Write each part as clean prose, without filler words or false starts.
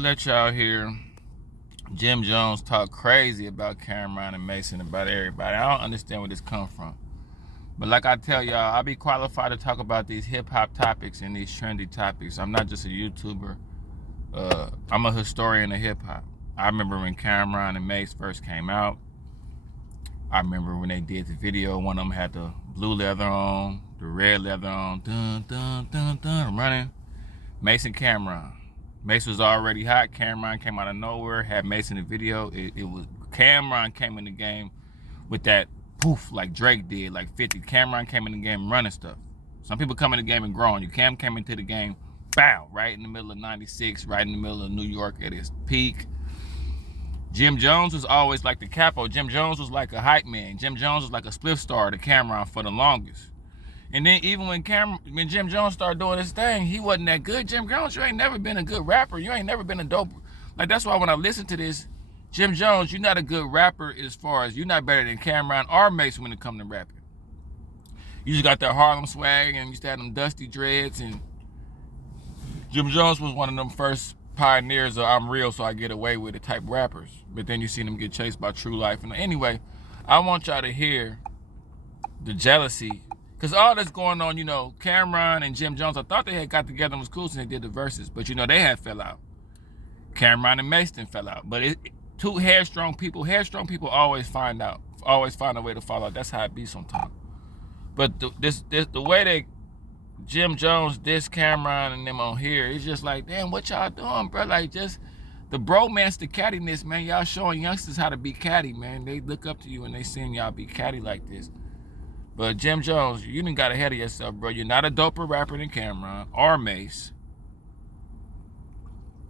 let y'all hear Jim Jones talk crazy about Cameron and Mason, about everybody. I don't understand where this come from. But like I tell y'all, I'll be qualified to talk about these hip-hop topics and these trendy topics. I'm not just a YouTuber. I'm a historian of hip-hop. I remember when Cameron and Mase first came out. I remember when they did the video, one of them had the blue leather on, the red leather on, dun, dun, dun, dun, running. Mase and Cameron. Mase was already hot. Cameron came out of nowhere, had Mase in the video. It was Cameron came in the game with that poof like Drake did, like 50. Cameron came in the game running stuff. Some people come in the game and growing. Cam came into the game, bow, right in the middle of 96, right in the middle of New York at its peak. Jim Jones was always like the capo. Jim Jones was like a hype man. Jim Jones was like a spliff star to Cameron for the longest. And then even when Jim Jones started doing his thing, he wasn't that good. Jim Jones, you ain't never been a good rapper. You ain't never been a dope. Like, that's why when I listen to this, Jim Jones, you're not a good rapper as far as you're not better than Cameron or Mase when it comes to rapping. You just got that Harlem swag and you used to have them dusty dreads. And Jim Jones was one of them first pioneers of I'm real so I get away with it type rappers. But then you seen him get chased by True Life. And anyway, I want y'all to hear the jealousy. Because all that's going on, you know, Cameron and Jim Jones, I thought they had got together and was cool since they did the verses. But, you know, they had fell out. Cameron and Mason fell out. But two headstrong people always find out. Always find a way to fall out. That's how it be sometimes. But the way that Jim Jones dissed Cameron and them on here, it's just like, damn, what y'all doing, bro? Like, just the bromance, the cattiness, man. Y'all showing youngsters how to be catty, man. They look up to you and they seeing y'all be catty like this. But Jim Jones, you done got ahead of yourself, bro. You're not a doper rapper than Cameron or Mase.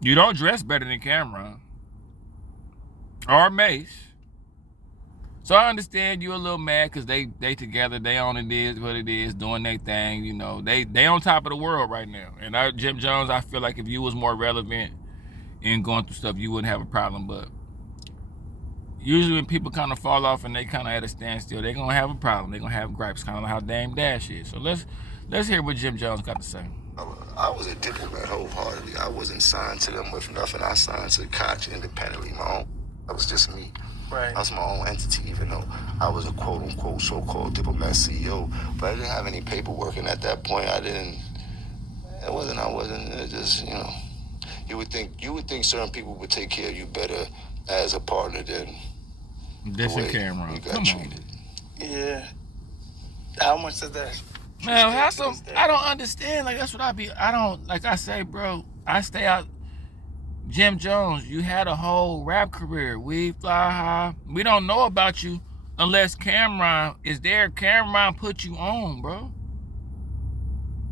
You don't dress better than Cameron or Mase. So I understand you a little mad because they together, they on it is what it is, doing their thing, you know. They on top of the world right now. And Jim Jones, I feel like if you was more relevant and going through stuff, you wouldn't have a problem. But usually when people kind of fall off and they kind of at a standstill, they're going to have a problem. They're going to have gripes, kind of like how Dame Dash is. So let's hear what Jim Jones got to say. I was a diplomat wholeheartedly. I wasn't signed to them with nothing. I signed to Koch independently, my own. That was just me. Right. I was my own entity, even though I was a quote-unquote so-called diplomat CEO. But I didn't have any paperwork, and at that point, it just, you know, you would think certain people would take care of you better as a partner than This and Cameron. You got treated. Yeah. How much is that? Man, I don't understand. Like, that's what like I say, bro, I stay out. Jim Jones, you had a whole rap career. We fly high. We don't know about you unless Cameron is there. Cameron put you on, bro.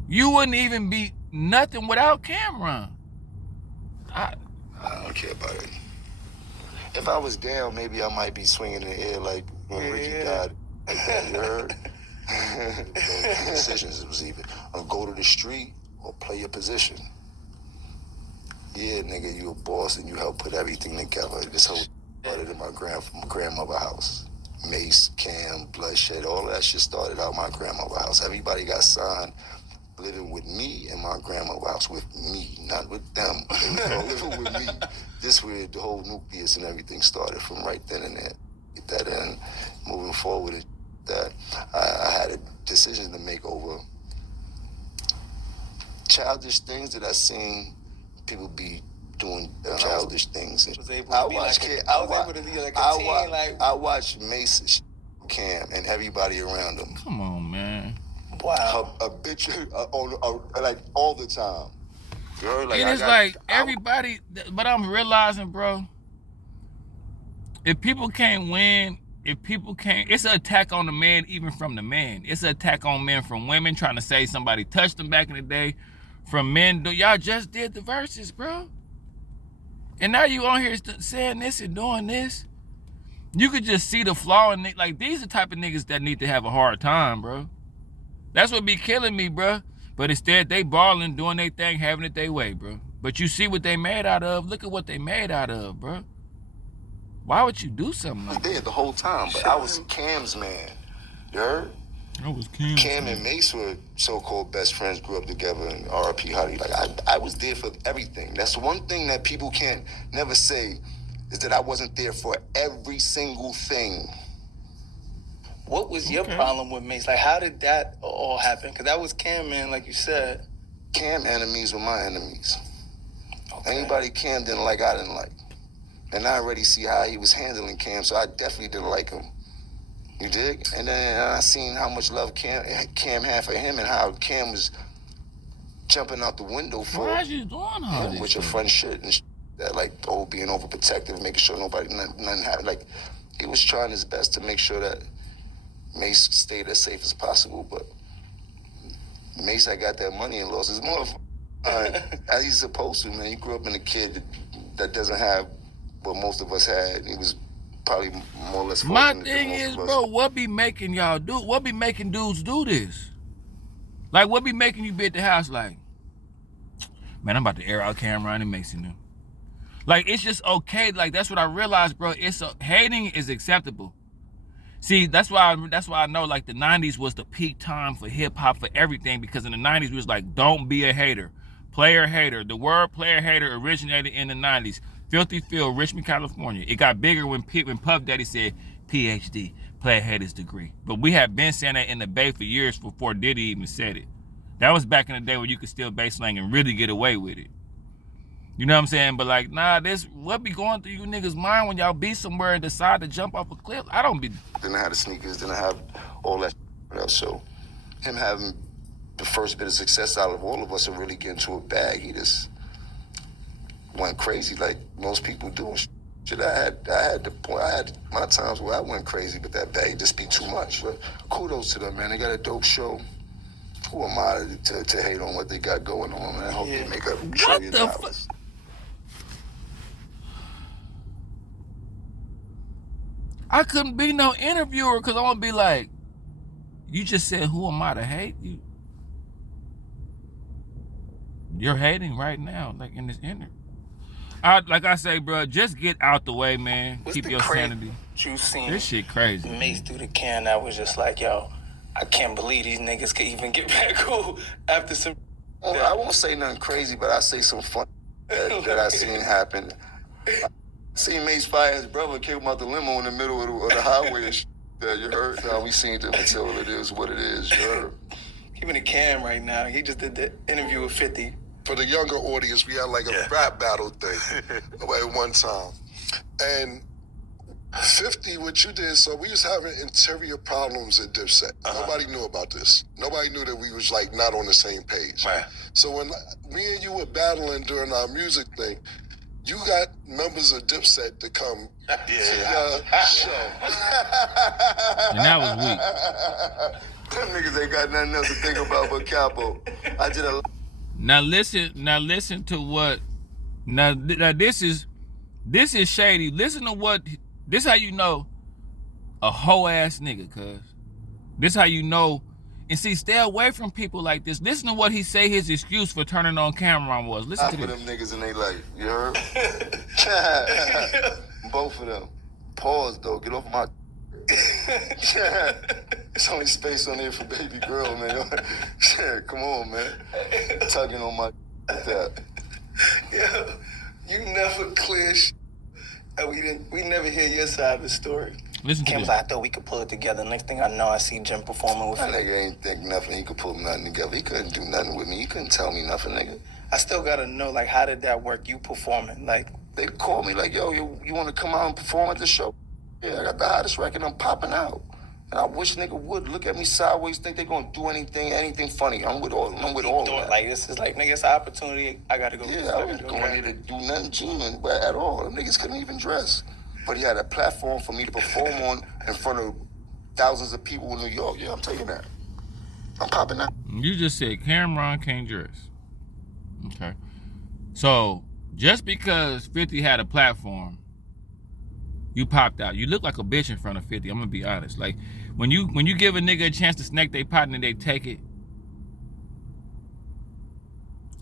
You wouldn't even be nothing without Cameron. I don't care about it. If I was down, maybe I might be swinging in the air like when Ricky died. You heard? The decisions was either go to the street or play your position. Yeah, nigga, you a boss and you help put everything together. This whole started in my grandmother's house. Mase, Cam, Bloodshed, all of that shit started out my grandmother's house. Everybody got signed living with me in my grandmother's house, with me, not with them. They was all living with me. This where the whole nucleus and everything started from right then and there. Get that in, moving forward. That I had a decision to make over childish things that I seen people be doing childish things. I watched Mase, Cam, and everybody around them. Come on, man. Wow. A bitch like all the time. Girl, like, it is like everybody, but I'm realizing, bro, if people can't win, it's an attack on the man, even from the man. It's an attack on men from women, trying to say somebody touched them back in the day. From men, y'all just did the verses, bro. And now you on here saying this and doing this. You could just see the flaw in it. Like, these are the type of niggas that need to have a hard time, bro. That's what be killing me, bro. But instead, they balling, doing their thing, having it their way, bro. But you see what they made out of. Look at what they made out of, bro. Why would you do something like that? There the whole time, but I was Cam's man. You heard? That was Cam. Cam and Mase were so-called best friends, grew up together, and R.I.P. Huddy. Like, I was there for everything. That's one thing that people can't never say, is that I wasn't there for every single thing. What was your problem with Mase? Like, how did that all happen? Because that was Cam, man, like you said. Cam enemies were my enemies. Okay. Anybody Cam didn't like, I didn't like. And I already see how he was handling Cam, so I definitely didn't like him. You dig? And then I seen how much love Cam had for him and how Cam was jumping out the window for Why is you doing all this? with your friend shit and that, like, being overprotective, making sure nothing happened. Like, he was trying his best to make sure that Mase stayed as safe as possible, but Mase had got that money and lost his motherfucker. As he's supposed to, man. You grew up in a kid that doesn't have what most of us had. He was probably more or less fortunate. My thing is, bro, what be making y'all do? What be making dudes do this? Like, what be making you be at the house like, man, I'm about to air out Cameron and Mason them. Like, it's just okay. Like, that's what I realized, bro. Hating is acceptable. See, that's why I know, like, the 90s was the peak time for hip-hop, for everything, because in the 90s, we was like, don't be a hater. Player hater. The word player hater originated in the 90s. Filthy Phil, Richmond, California. It got bigger when Puff Daddy said PhD, player hater's degree. But we have been saying that in the Bay for years before Diddy even said it. That was back in the day where you could steal bass slang and really get away with it. You know what I'm saying? But like, nah, what be going through you niggas' mind when y'all be somewhere and decide to jump off a cliff? I don't be. Didn't have the sneakers, didn't have all that else. So him having the first bit of success out of all of us and really getting to a bag, he just went crazy like most people do. Shit, I had my times where I went crazy, but that bag just be too much. But kudos to them, man. They got a dope show. Who am I to hate on what they got going on, man? I hope they make $1 trillion. I couldn't be no interviewer because I want to be like, you just said, who am I to hate you? You're hating right now, like in this interview. Like I say, bro, just get out the way, man. Keep your sanity. You seen this shit crazy. Mase through the can that was just like, yo, I can't believe these niggas could even get back cool after some. I won't say nothing crazy, but I say some fun that I seen happen. Seen Mase fire his brother, kick him out the limo in the middle of the highway and shit. You heard? Now we seen it until it is what it is. You heard? Even a Cam right now. He just did the interview with 50. For the younger audience, we had like a rap battle thing at one time. And 50, what you did, so we was having interior problems at DISSES. Nobody knew about this. Nobody knew that we was like not on the same page. Right. So when me and you were battling during our music thing, you got members of DISSES to come to your show. And that was weak. Them niggas ain't got nothing else to think about but Capo. I did a. Now listen to what. Now this is shady. Listen to what. This how you know a hoe ass nigga, cuz. This how you know. And see, stay away from people like this. Listen to what he say his excuse for turning on Cameron was. Listen to this. them niggas and they like, you heard? Both of them. Pause though. Get off my. It's only space on there for baby girl, man. Come on, man. Tugging on my that. Yeah, you never clear and we never hear your side of the story. Listen to Cam this. was like, I thought we could pull it together. Next thing I know, I see Jim performing with That him. nigga ain't think nothing. He could pull nothing together. He couldn't do nothing with me. He couldn't tell me nothing, nigga. I still gotta know, like, how did that work? You performing, like, They called me like, yo, you want to come out and perform at the show? Yeah, I got the hottest record. I'm popping out. And I wish nigga would look at me sideways, think they gonna do anything funny. I'm with all of that. like, this is like, nigga, it's an opportunity. I gotta go. Yeah, I wasn't going there to do nothing genuine at all. Them niggas couldn't even dress. But he had a platform for me to perform on in front of thousands of people in New York. Yeah, I'm taking that. I'm popping out. You just said Cameron can't dress. Okay. So just because 50 had a platform, you popped out. You look like a bitch in front of 50. I'm gonna be honest. Like when you give a nigga a chance to snake their partner and they take it,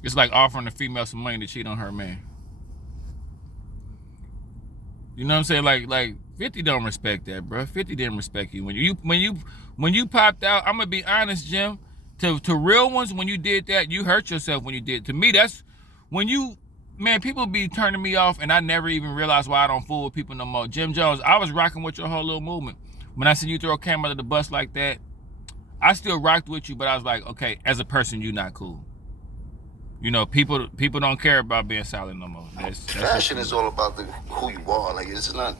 it's like offering a female some money to cheat on her man. You know what I'm saying? Like 50 don't respect that, bro. 50 didn't respect you. When you popped out, I'm gonna be honest, Jim. To real ones, when you did that, you hurt yourself when you did. To me, that's when you, man, people be turning me off, and I never even realized why I don't fool with people no more. Jim Jones, I was rocking with your whole little movement. When I seen you throw a camera to the bus like that, I still rocked with you, but I was like, okay, as a person, you not cool. You know, people don't care about being solid no more. That's Fashion is all about who you are. Like, it's not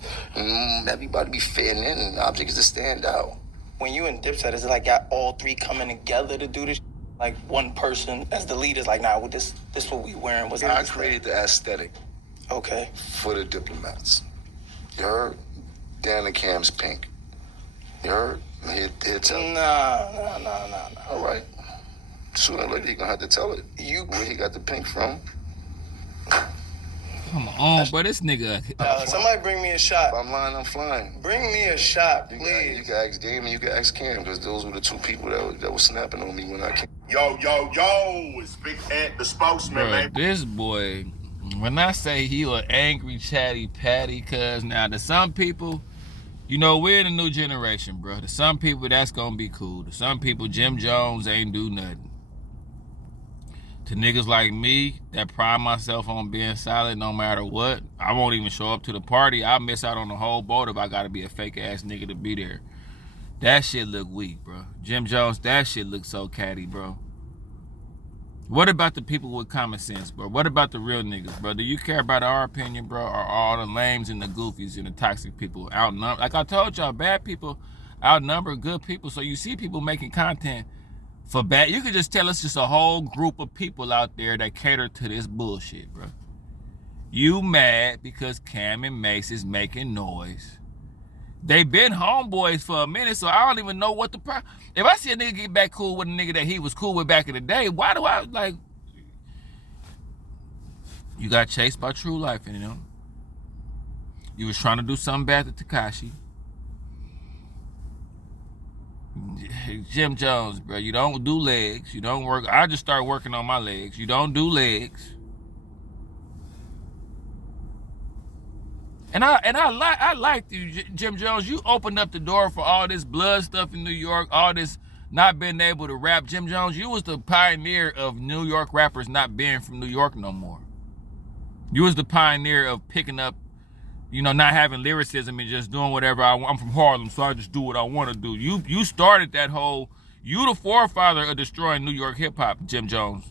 everybody be fitting in, and the object is to stand out. When you and Dipset, is it like got all three coming together to do this? Like one person as the leader is like, nah, well, this what we wearing. Was I created the aesthetic. Okay. For the diplomats. You heard? Dan and Cam's pink. You heard? Here tell. Nah. All right. Sooner or later, you're going to have to tell it. Where he got the pink from. Come on, bro. This nigga. Somebody bring me a shot. If I'm lying, I'm flying. Bring me a shot, please. You can ask Damon, you can ask Cam, because those were the two people that were snapping on me when I came. Yo, it's Big Ant, the spokesman, Bro, man. this boy, when I say he was angry, chatty, patty, cuz now to some people, you know, we're in a new generation, bro. To some people, that's gonna be cool. To some people, Jim Jones ain't do nothing. To niggas like me that pride myself on being solid no matter what, I won't even show up to the party. I'll miss out on the whole boat if I gotta be a fake ass nigga to be there. That shit look weak, bro. Jim Jones, that shit look so catty, bro. What about the people with common sense, bro? What about the real niggas, bro? Do you care about our opinion, bro? Or all the lames and the goofies and the toxic people outnumber? Like I told y'all, bad people outnumber good people. So you see people making content for bad. You could just tell it's just a whole group of people out there that cater to this bullshit, bro. You mad because Cam and Mase is making noise. They been homeboys for a minute, so I don't even know what the problem. If I see a nigga get back cool with a nigga that he was cool with back in the day, why do I, like, you got chased by True Life, you know? You was trying to do something bad to Tekashi. Jim Jones, bro, you don't do legs. You don't work. I just started working on my legs. You don't do legs. And I liked you, Jim Jones. You opened up the door for all this blood stuff in New York, all this not being able to rap. Jim Jones, you was the pioneer of New York rappers not being from New York no more. You was the pioneer of picking up, you know, not having lyricism and just doing whatever I want. I'm from Harlem, so I just do what I want to do. You started that whole, you the forefather of destroying New York hip hop, Jim Jones.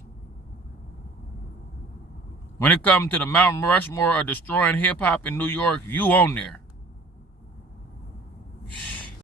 When it comes to the Mount Rushmore of destroying hip hop in New York, you on there.